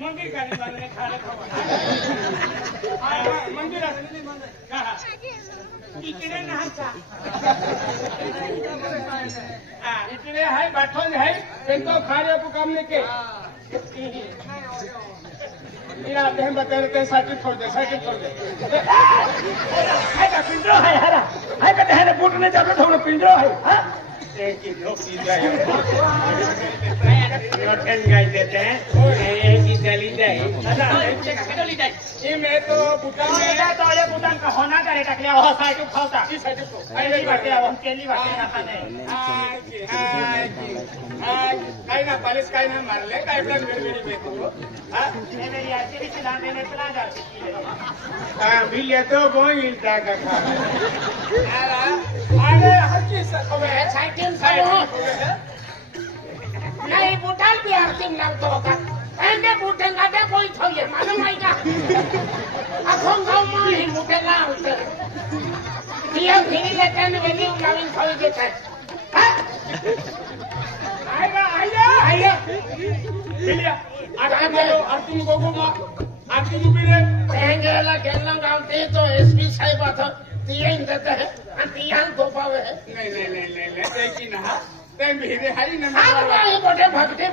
मंदिर का नहीं बनने खाना खावा मंदिर इकडे नहायचा इकडे है बाठोल है तो खारे को काम लेके हम बता रहे थे साइकिल छोड़ दे है का पिंजरो है हरा है का है बूट ने जानो थोड़ा पिंजरो है हां एक ही दो पिंजरा है नोटन गाय देते हैं एक ही चली जाए अच्छा चली जाए ये मैं तो भूटान में तो ये भूटान का होना करे टकले हो साइड खाओता इस साइड को पहले ही बाटे हम केली बाटे आता नहीं हां काय ना पुलिस काय ना मारले काय प्लान गडबडी बेको हां ने यार तेरी चला देने चला जाती हां बिल ये तो बोल का खा अरे हर चीज को है साइकिल साइड नहीं भूटान भी आरती लगतो होता एंडे भूटान का कोई थोये मालूम है का अखों गांव में ही भूटान होते ये फिरी लेते हैं वेली उलाविन थोई देते हां आइया बिलिया आरती बोलो आरती गोगो मा आरती मुबिरे एंगेला केला गांव ते तो एसपी साहब आतो तीन देते हैं अंतियान तो पावे है नहीं देखी ना ते मेरे हाई न आज माही बोटे भगते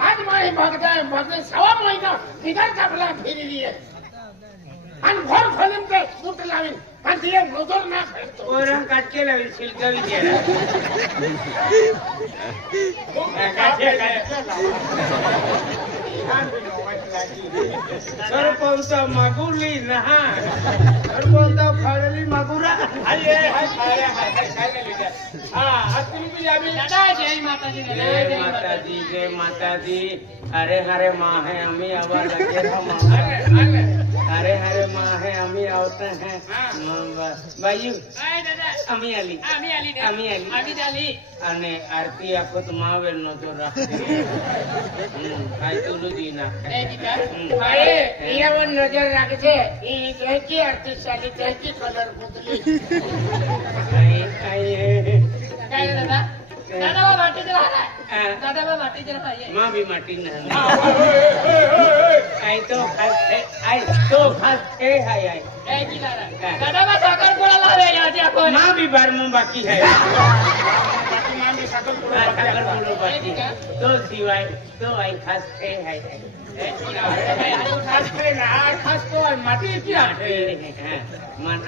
आज माही भगता है भगते सवा महीना इधर कपला फिर लिए अन भर फलम के बूट लाविन अंतिया नजर ना करतो ओरम काट के लाविन सिलकवी केला काटे सरपंच मागुली नहा सरपंच फाडली मागुरा अरे हाय काय नाही लिहिलं हां आज तुम्ही आम्ही दादा जय माताजी जय माताजी अरे हरे माँ है अम्मी आवा लगे हम अरे हरे माँ है अम्मी आवते हैं भाई अम्मी आली अने आरती आपको तुम्हारे नजर रखते भाई तू दीना अरे ये वो नजर रखते ये की आरती साली की कलर बदली दादा वो माटी जला रहा है दादा वो माटी जला है माँ भी माटी नहीं आई तो फंसे है की ला रहा दादा वो साकर कोड़ा ला रहे आज आपको माँ भी बार मुँह बाकी है बाकी माँ भी साकर कोड़ा बाकी तो सिवाय तो आई फंसे है खास तो माटी की आटे मन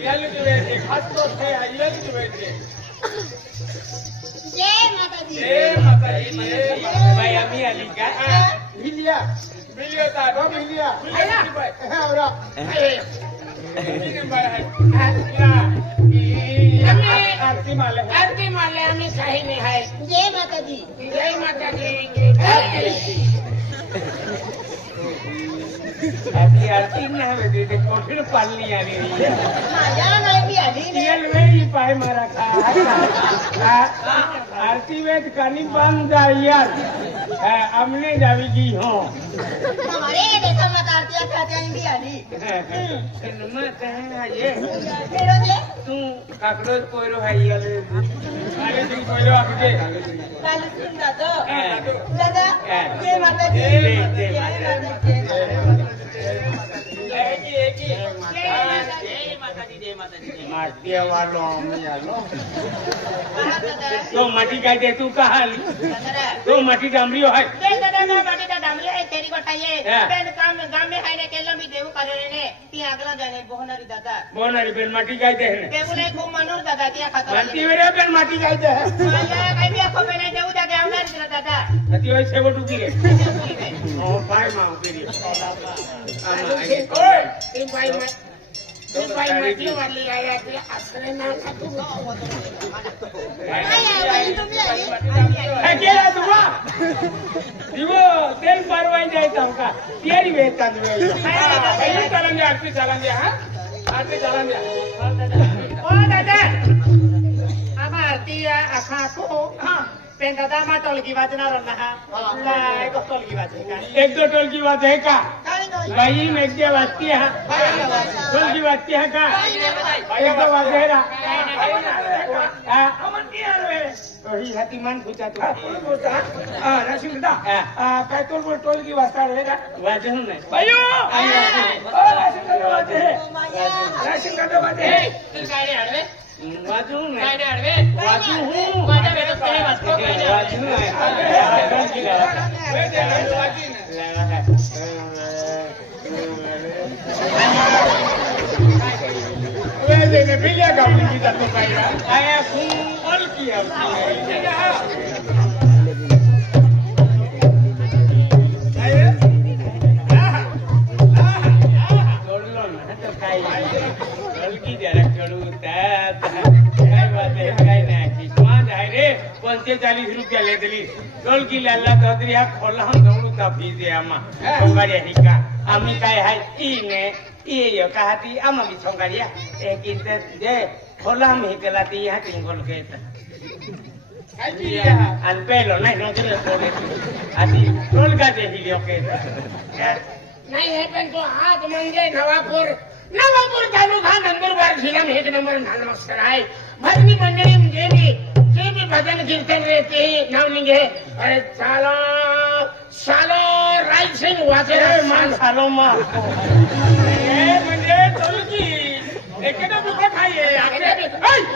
ये खास तो है ये जय माताजी भाई अम्मी आली का बिलिया था दो बिलिया और आरती माले अम्मी सही में है जय माताजी अभी आरती न है दीदी कोठिन पालनी आ रही है माया नहीं भी आली तेल में ही पाए मारा खा आरती में कानी बन जाए यार हमने जावी की हो हमारे देखा मत आरती कहते हैं भी आली मत है ये तेरो दे तू काकरोज कोइरो है ये अरे तुम कोइरो आके काल सुन दादा जय माताजी माटिया वालों तो माटी का दे तू कहा तो माटी डामरी है माटी का डामरी है तेरी बताइए काम में है ने केला मी देव करे ने ती अगला जाने बोहनारी बेन माटी का दे देवले को मनोर दादा दिया खाता माटी मेरे बेन माटी का दे माया काय भी आपको मैंने देव दादा आवणार दादा अति होय सेवट उगी रे ओ पाय मां तेरी ओए ती भाई मटी वाली आया ती आसरे ना खातू है केला तुवा दिवो तेल परवाई जाय तमका तेरी वेतन वे पहिले चलन दे आरती चलन दे हां आरती चलन दे ओ दादा आमा आरती आखा को हां पेन दादा मा टोलकी वाजना रना हां एक टोलकी वाजना एक दो टोलकी वाज है का भाई में एक वाजती है टोलकी वाजती है का एक दो वगैरह अमन की यार वे वही हतीमान पूछा तो राशिन दादा पेट्रोल पर टोल की वास्ता रहेगा वाजू नहीं भाइयों राशिन दादा बात है राशिन दादा बात है तू गाड़ी हड़वे वाजू नहीं गाड़ी हड़वे वाजू हूँ वाजा में तो तेरे वास्ते वाजू नहीं वैसे बिलिया का भी जातो पाएगा आया खून और किया ₹45 ले दिली टोल की लाला धोत्रिया खोला हम दौड़ू तभी दे आमा सोंगारिया हिका आमी काय हाय इने ये कहती आमा भी सोंगारिया एक इंते दे खोला हम हिकला ती यहाँ टिंगोल के अन पेलो नहीं नोचले छोड़े आती टोल का दे हिलियो के नहीं है पेन तो हाथ मंगे नवापुर तालुका नंदुरबार जिला में 1 नंबर नालमस्कर है भजनी मंडली में जे भी भजन कीर्तन रहते ही नाम निगे अरे सालो राइट सिंह वाचे मान सालो मां म्हणजे तोलकी एकेडो बुक खाइए आखरे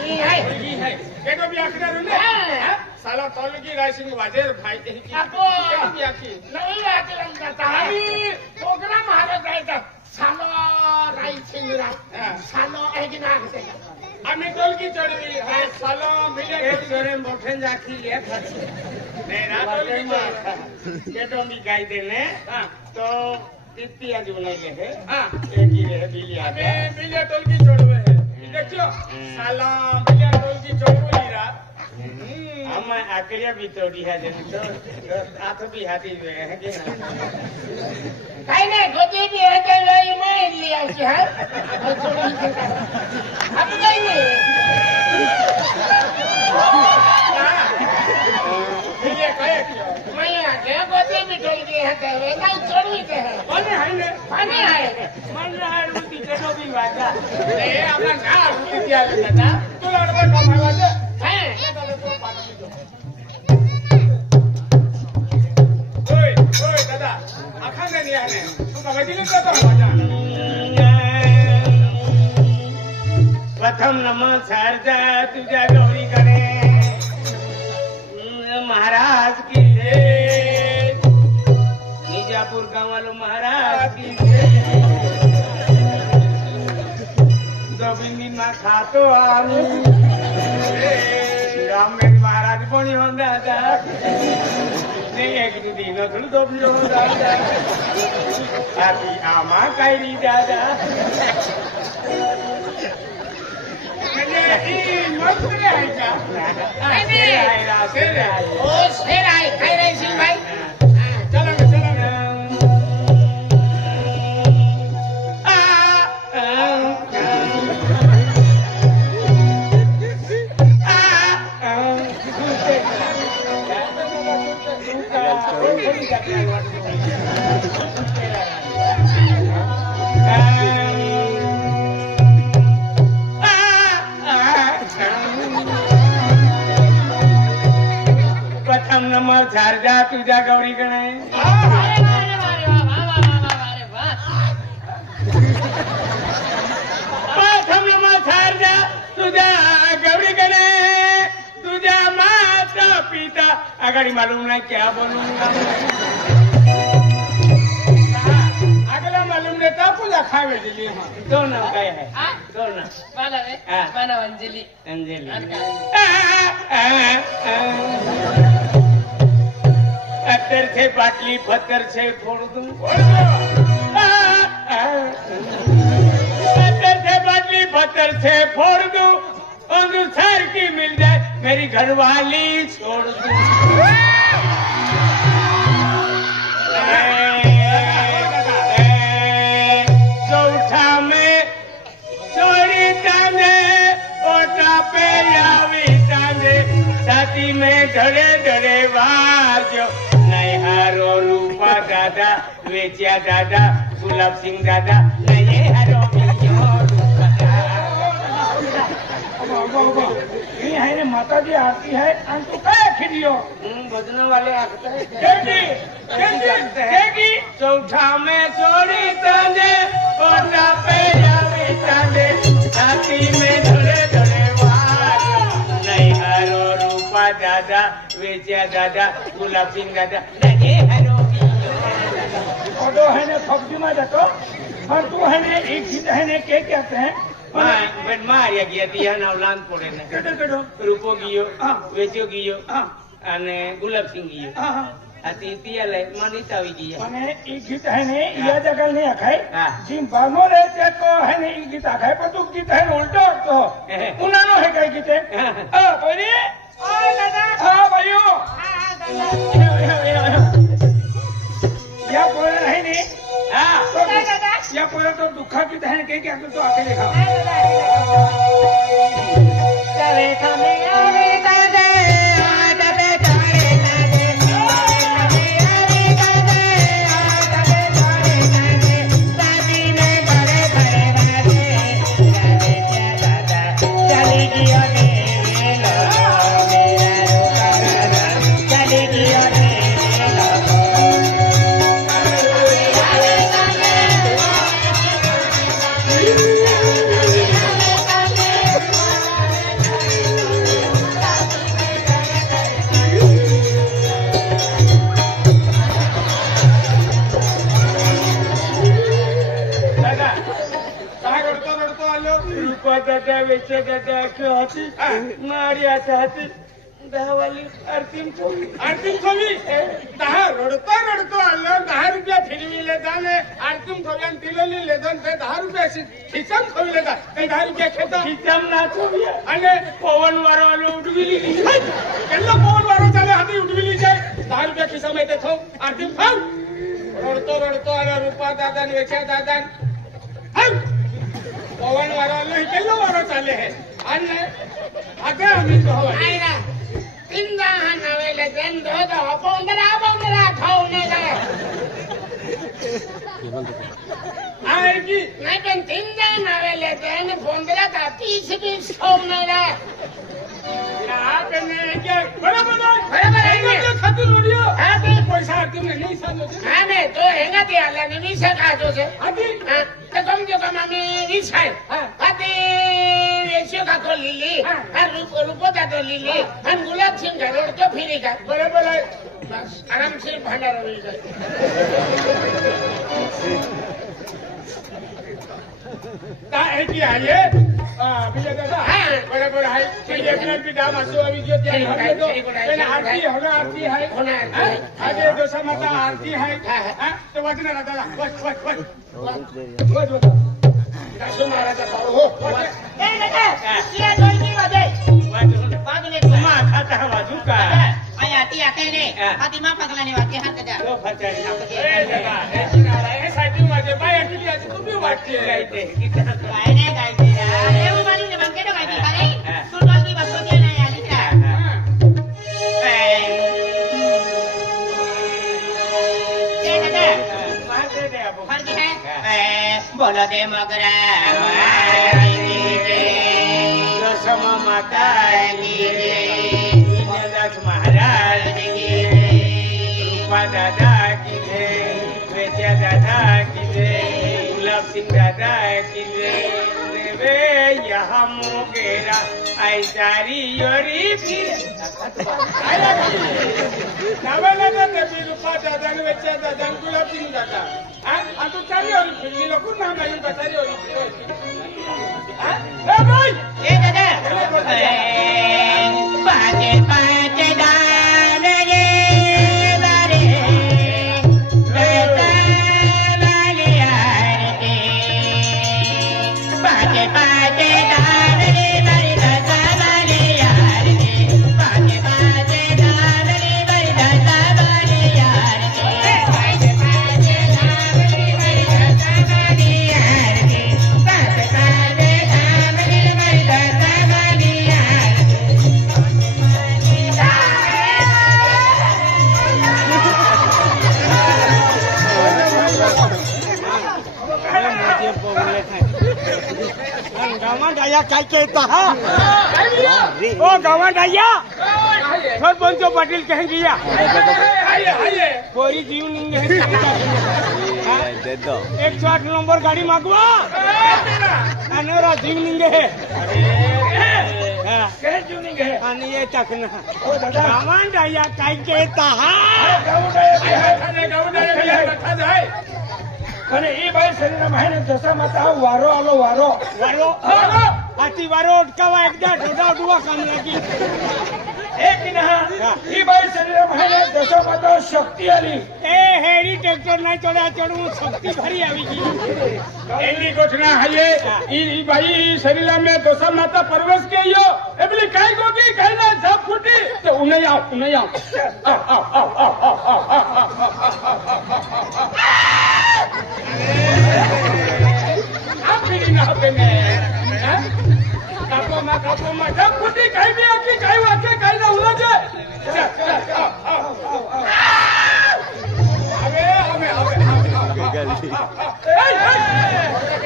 ई है केडो भी आखरे ने साला तोलकी राइट सिंह वाचे भाई ते की आपो भी आखी नहीं आके लंगा तामी प्रोग्राम हारे जायता सालो राइट सिंह रा सालो एक ना आम्ही टोलकी चढवी हा सालो मिले एक जोरे मोठे जाखी एक नहीं ना टोलकी के तो भी गाय देने तो तितिया जो नहीं ले हां एक ही रहे बिलिया अबे मिले टोलकी चढवे है देखियो सालो मिले टोलकी चढवी रा हम अकेले भी तोड़ी है जन तो हाथ भी हाथी है के काई नहीं गोते भी है के लई मैं लिया है अब नहीं ये कहे क्यों मैं आगे गोते भी टोल के है ते वे नहीं छोड़ी के है बने है मन रहा है उल्टी केडो भी वाजा ए अपना ना उल्टी दिया दादा तू लड़वा कम है वाजा है ओए दादा आखा नहीं है तू कबड्डी में तो वाजा प्रथम नमः शारदा तुझा गौरी करे महाराज की जय निजापुर का वालो महाराज की जय गोविंदी माँ खातो आलू राम में महाराज बनी हो दादा नहीं एक दिन थोड़ी दो भी हो दादा अभी आमा कायरी दादा शारदा तुझा गौरी गणाय प्रथम नमः शारदा तुझा गौरी गणाय तुझा माता पिता आगाड़ी मालूम नहीं क्या बोलूंगा अगला मालूम नहीं तब पूजा खावे दिली दो नाम क्या है दो नाम मानव अंजलि अत्तर से बाटली पत्थर से फोड़ दूं अत्तर से बाटली पत्थर से फोड़ दूं और दूसर की मिल जाए मेरी घरवाली छोड़ दूं चौथा में चोरी टांगे ओटा पे यावी टांगे छाती में धड़े धड़े वाजो हारो रूपा दादा वेचिया दादा गुलाब सिंह दादा नहीं हारो है ने माता जी आरती है आणि तू काय खिडियो भजन वाले आखता है केगी चौथा में चोरी तंदे ओटा पे जावे तंदे छाती में धड़े धड़े वाग नहीं हरो रूपा दादा वेचा दादा गुलाब सिंह दादा नहीं हरो और है ने फब्जी में जातो और तू है ने एक चीज है ने के कहते हैं માર્યા ગયા તિયા નાવલાન પડે ને કેડો રૂપો ગયો વેચ્યો ગયો અને ગુલાબસિંહ ગયો આ તિયા લઈ માનીતા આવી ગયા અને ઈ ગીત હે ને યા જગલ ને અખાય હા જીમ બાનો રે તે તો હે ને ઈ ગીત અખાય પણ તું ગીત હે ઉલટો તો ઉનાનો હે કઈ ગીતે આ બોલી ઓ દાદા હા ભાઈઓ या पोरा है ने હા या पोरा तो दुखा की है के क्या तो आके देखा चले खाने आवे दादे दादे तारे दादे खाने आवे दादे दादे तारे दादे शादी में बड़े बड़े दादे दादे क्या दादा चली गियो ने लो मेरा रुका चली गियो ने દાદા વેચે દાદા કે હતી મારી હતી દહાવાલી આરતીમ થોવી 10 રડતો આલો 10 રૂપિયા ફેરવી લેતા ને આરતીમ થોવ્યા તિલોલી લેતા ને 10 રૂપિયા ખિસ્સામ થોવી લેતા કઈ 10 રૂપિયા ખેતા ખિસ્સામ ના થોવ્યા અને પવન વાળો આલો ઉડવી લીધી કેટલો પવન વાળો ચાલે હતી ઉડવી લી જાય 10 રૂપિયા ખિસ્સામાં તે થો આરતીમ થાવ રડતો આલો રૂપા દાદા ને વેચ્યા દાદા પવન વાળો આલો કેટલો વાળો ચાલે હે અને આગળ અમે તો હવે Indah nawele dendo do pondra thaune ga આયકી nai ben tinda nawele den pondra ka 30 thaune ga આ કને કે બરાબર હે કે ખાતું રોડિયો હા તે પૈસા તમને નહીં સાજો છે હા ને તો હેંગા તે આલા ને વિશે કાજો છે આજી હા તો સમજો કે મમ્મી વિશે હા આતે વેચ્યો કાકો લીલી હા રૂપો દાદો લીલી અને ગુલાબ સિંહ ઘરોડ તો ફીરી કા બરાબર બસ આરામ से ભંડારો રહી જાય તા એકી આયે બીજા દાદા હા બરાબર હાય કે એકને બી દામ આસો આવી ગયો ત્યાં હવે તો પેલા આરતી હવે આરતી હાય આજે દોસા માતા આરતી હાય હા તો વચના દાદા બસ દાસુ મહારાજા પાડો હો એ નકા કિયા જોઈ ની વાદે બાદલે તુમા ખાતા વાજુ કા આયા તિયા કેને ફાતિમા પગલાને વાકે હાથ જા લો ફચાઈ એ દાદા એ સિનારા એ સાઈડ માં જે બાય આટલી આજે તું બી વાટતી ગાઈતે ગાયને ગાઈતે એવું માનીને બંકેડો ગાઈતી ખાલી સુરવાલની બસો કે ના આલી કા એ દાદા માથે દે આપો ફરકી હે બોલો દે મગરા દસમ માતા કી વિનયદાસ મહારાજ કી રૂપા દાદા કી જય વેચ્યા દાદા કી જય ગુલાબ સિંહ દાદા કી જય वे यहाँ मोगेरा आई सारी योरी फिर नावाला दादा मी रूपा दादा ने वेच्चा दादा गुलाब सिंह दादा आ तू चारी योरी फिरली लोक नाम लागून बसारी योरी ए भाई ए दादा पाटे पाटे दान रे बारे बेटा वाले यार के पाटे पाटे दान रे बारे दादा वाले यार के पाटे पाटे दान रे बारे दादा वाले यार के पाटे पाटे दान रे बारे दादा वाले यार के पाटे पाटे दान रे बारे दादा वाले यार आया काय कहता हा ओ गवांड आया सरपंच पाटील कह गया पोरी जीव निंगे 108 नंबर गाड़ी मागवा अनेरा जीव निंगे आणि ये टाकणं गवांड आया काय कहता हा અને એ ભાઈ શરીરના ભાઈને દશામાં તાવ વારો આલો વારો વારો આથી વારો અટકાવા એકદા ઢોડા ઉડવા કામ લાગી એક ના એ ભાઈ શરીરના ભાઈને દશામાં તાવ શક્તિ આલી એ હેડી ટ્રેક્ટર ના ચડ્યા ચડવું શક્તિ ભરી આવી ગઈ એની ગોઠના હાયે ઈ ભાઈ શરીરા મે દોસા માતા પરવેશ કેયો એ પેલી કાઈ ગોગી કાઈ ના ઝાપ ફૂટી તો ઉને આવ કાપોમાં ઝાપ ફૂટી કાઈ બી આખી કાઈ વાકે કાઈ ના ઉલા જાય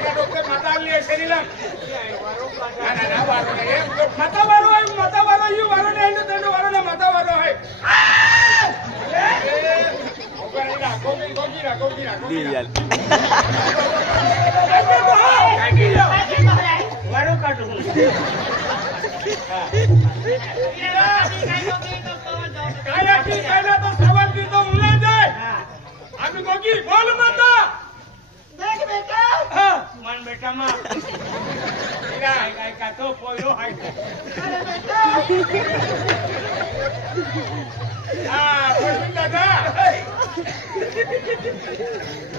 ડોક્ટર માતા લે શરીરા ના વારો ને માતા વારો યુ વારો ને એનો તેનો વારો ને માતા વારો હે વારો કાઢું કાયા તો સવાલ કી તો ઉલા જાય આમી ગોગી બોલ માતા देख बेटा હા મન બેટા માં કાઈ તો પોયો હાઈ अरे बेटा બોલ દાદા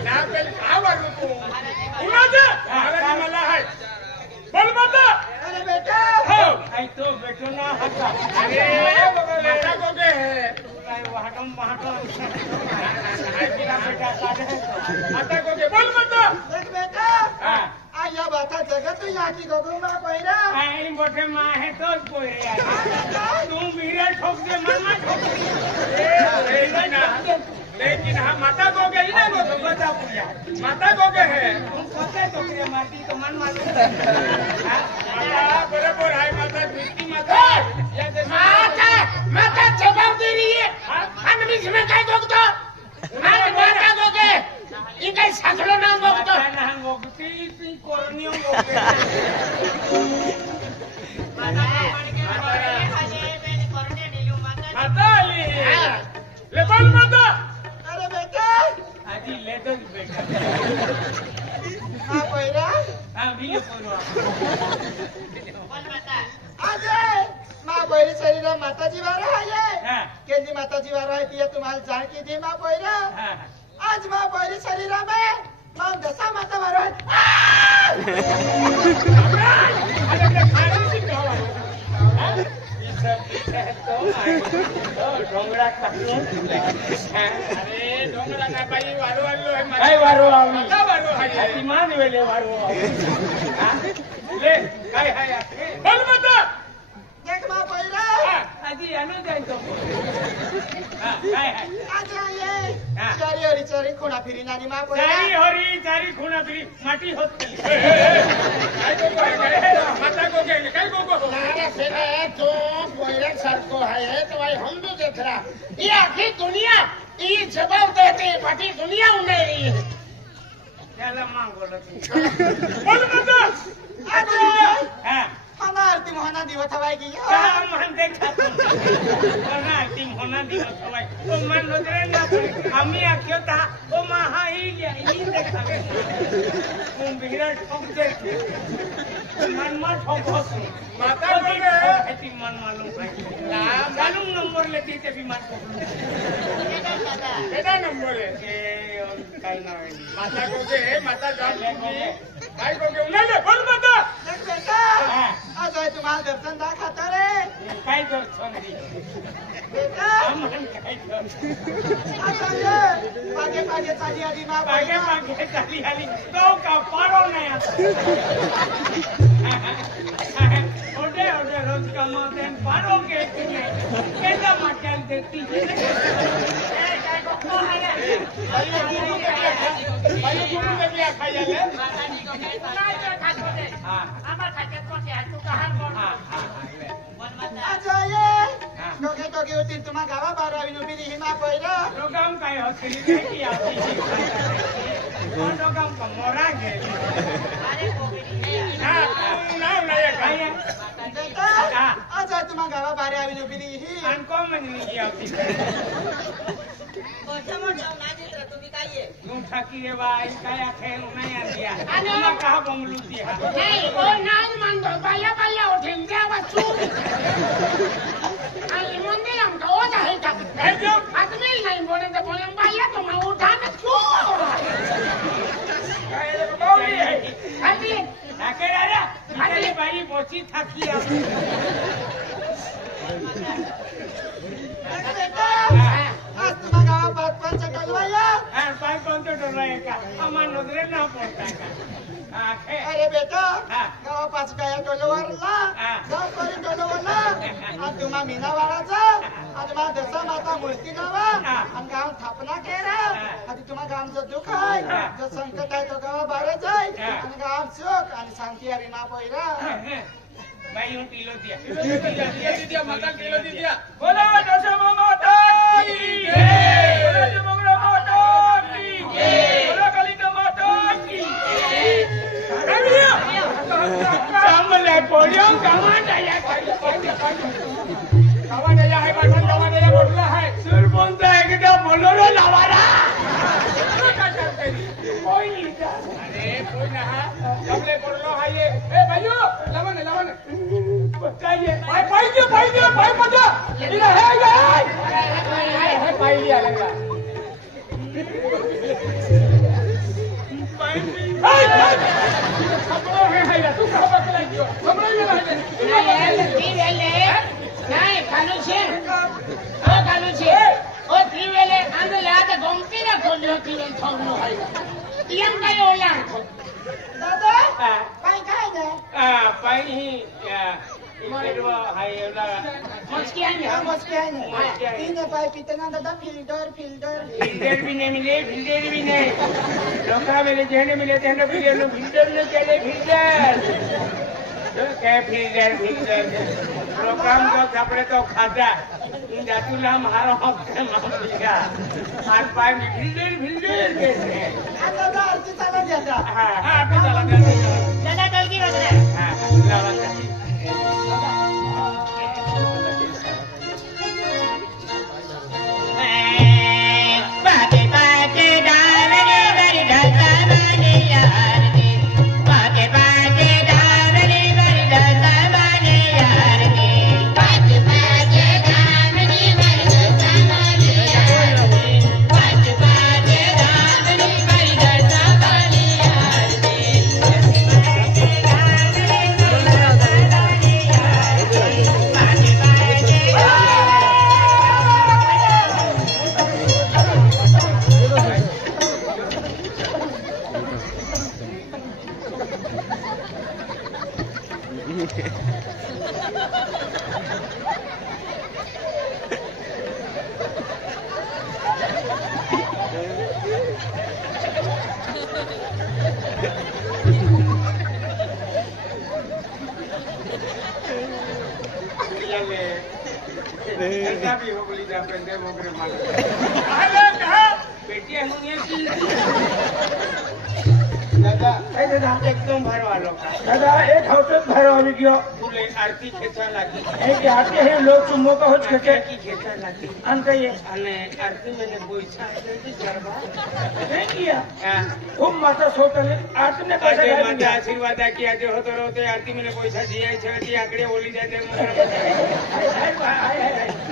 ના પેલ ખાવાનું તું ઉલા જા હવે मला હાઈ બોલ માતા अरे बेटा કાઈ તો બેટો ના હતા અરે માતા ગોગે વાહટમ વાહટમ માતા ગોગે બોલ માતા देख बेटा आया बाता जगत यहाँ की गोगुमा कोयरा आई मोटे माँ है तो कोई तू मीरा ठोक दे मनमा ठोक लेकिन हाँ माता गोगे ही ना गो बता पूजा माता गोगे है तुम कोते तो प्रिय माटी तो मन मालूम माता बराबर है माता दूसरी माता माता माता जवाब दे रही है हम इसमें क्या गोगतो आज माता गोगे ये कहीं सासलो ना गोगतो ना गोगती ती कोरनियों गोगे माता अली ले बोल माता अरे बेटा आजी ले दो बेटा हाँ कोयरा हाँ भी ले बोलो आज माँ कोयरी शरीर माताजी वारा है ये हाँ केंद्री माताजी वारा है दिया तुम्हारे जान की थी माँ कोयरा हाँ आज माँ कोयरी शरीर में माँ दशा माता वारा है डोंगरा खाते अरे डोंगरा ना भाई वारो वालो है आई वारो आवी माता वारो है आजी मान वेले वारो ले काय हाय बोल माता देख माँ कोयरा आजी आनो जाय तो हां काय हाय आज ये हाँ। चारी और चारी खुना फिरी नानी माँ चारी कोयरा हरी चारी खुना फिरी माटी होत माता को कहीं को अरे सेने तो कोयरा सर को है तो भाई हम भी देख रहा ये आखिर दुनिया ये जवाब देते बाकी दुनिया उन्हें रही है त्याला मांगो बोल माता आज हां मना आरती मोहना दिवस हवाई की क्या मन देखा ना टीम होना दिवस हवाई तो मन नजरे ना पड़े आम्ही आख्यो ता ओ महा ही देखा तुम बिगड़ा ठोक दे मन मा ठोको माता तो बोले ऐसी मन मालूम मालूम नंबर लेती थे भी मन बेटा नंबर है के काई ना है माता को के माता जान की भाई को के उन्हें बोल माता देख बेटा आज है तुम्हारा दर्शन दा खाता रे काय दर्शन दी बेटा मन काय दर्शन आज ये पागे पागे चाली आदि माँ पागे कोयरा पागे चाली हाली तो का पारो नहीं आता ओडे ओडे रोज कमाते हैं पारो के केला मटन देती है काय को है भाई गुरु ने क्या खाया ले हां खात्यात मोठे आहे, तू कहार कोण? दोघे दोघे होती तुम्हा गावा बारावी उभी हिमा पहिला प्रोग्राम काय होती की आपली प्रोग्राम का मोरा गेली नाव नाही काय आज तुम्हा गावा बारावी उभी ही आणको म्हणली की आपली तू ठाकी रे बाई काय आखे नाही आलिया तुला कहा बंगलू दिया नाही ओ नाव मानतो बाया बाया उठून द्यावा चू आणि मंदिर आमका ओझ आहे का आदमी नाही बोले तर बोले बाया तो मग उठा ना चू काय रे बाई आली आके राजा आली बाई बोची थाकी आपली आज तुम्हा गावा पाच पाच कलवाया हां पाय कोणतं डोलाय का आम्हा नजरे ना पडताय का आखे अरे बेटा गावा पाच काय टोलवरला गाव परी टोलवरला आज तुम्हा मीनावाडाचा आज मा दसा माता मूर्ती गावा आणि गाव स्थापना केला आधी तुम्हा गावचं दुःख आहे जो संकट आहे तो गावा बाहेरच आहे आणि गाव सुख आणि शांती आहे विना पहिला बाई हूँ किलो दिया माता किलो दिया बोला दशमा माता की जय बोला जमगला माता की जय बोला कालिका माता की जय सामने पोड़ियों कामाडया है बाटन कामाडया बोलला है सुर बोलता है कि क्या बोलो रो लावारा कोई नहीं अरे कोई ना जबले बोलो है ये ए भाइयों लवन बताइए भाई मजा इधर है भाई लिया लगा तू कहाँ बतला क्यों समझ में नाही कालू छे ओ त्रिवेले आंदले आता गमती ना खोली होती रे छोड़नो है एम काय ओला दादा काय काय नाही पाई ही इकडवा हाय एवढा मस्की आहे हा मस्ती आहे ना तीन पाय पितना दादा फिल्टर फिल्टर भी नहीं मिले फिल्टर भी नहीं लोका मेरे जेने मिले तेने फिल्टर ने चले फिल्टर तो क्या फिल्टर प्रोग्राम तो कपड़े तो खाता इन जातुला मारो हफ्ते मारिगा आज पाई में फिल्टर कैसे दादा आरती चालत जाता हाँ आप चला दे दादा डलकी वगैरे हाँ लावता बाटे बाटे डावरे बरी दसा वाले यार के बाटे बाटे डावरे बरी दसा वाले यार के बाटे बाटे डावरे बरी दसा वाले यार के बाटे बाटे डावरे बरी दसा वाले यार के बाटे बाटे डावरे बरी दसा वाले यार के बाटे बाटे भी हो बोली जा पेंदे मोगरे मार आले कहा बेटिया होंगे की दादा एकदम भरवा लो दादा एक हफ्ते भरवावी गयो फुले आरती खेचा लागी एक आते हैं लोग चुम्बो का होच खेचे की खेचा लागी अंत ये અને આરતી મને પૈસા દેતી કરવા नहीं किया હા खूब माता सोटले आरती ने पैसा આજે गाय મને दिया આશીર્વાદ આકી આજે હોતો રોતે આરતી મને પૈસા દિયા છે તી આકડે ઓલી જાય તે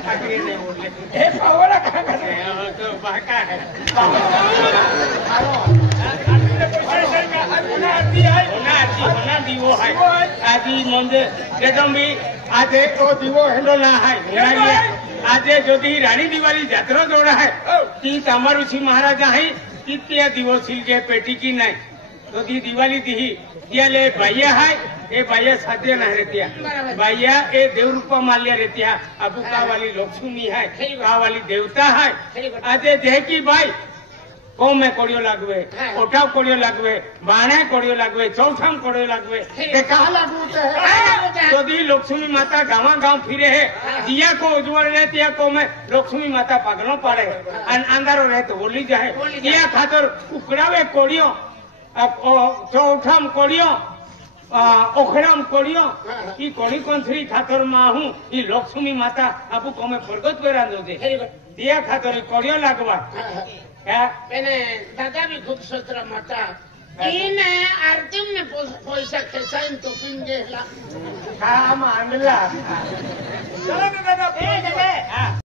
આકડે ને ઓલે ए पावला कहाँ करते તો બાકા હે होना दीवो है आदि मंदिर एकदम भी आजे तो दीवो हेलो ना है आजे যদি রানী দিওয়ালি যাত্রা দৌড়া है ती तामारुषी महाराजा है कित्या दीवो सिलके पेटी की नहीं যদি दिवाली दिही त्याले बाया है ए बाया साध्य नहीं रहतिया बाया ए देव रूपा माल्या रहतिया अबू का वाली लक्ष्मी है का वाली देवता है आजे जे की भाई કોમે કોડિયો લાગવે ઓઠાવ કોડિયો લાગવે બાણે કોડિયો લાગવે ચૌઠામ કોડિયો લાગવે તે કહા લાગવું तो दी लक्ष्मी माता गाँव गाँव फिरे है दिया को उज्जवल रहे तिया को में लक्ष्मी माता पगलो पड़े अंधारो रहे तो बोली जाए दिया खातर उकड़ावे कोड़ियों चौठाम कोड़ियों ओखड़ाम कोड़ियों ई कोड़ी कंथरी खातर माँ हूँ ई लक्ष्मी माता आपू को में प्रगत करा दो दे दिया खातर कोड़ियों लगवा मैंने दादा भी खूब सूत्र माता इन आरती ने पैसा खेसाइन तो पिन गेला काम आंगला चलो दादा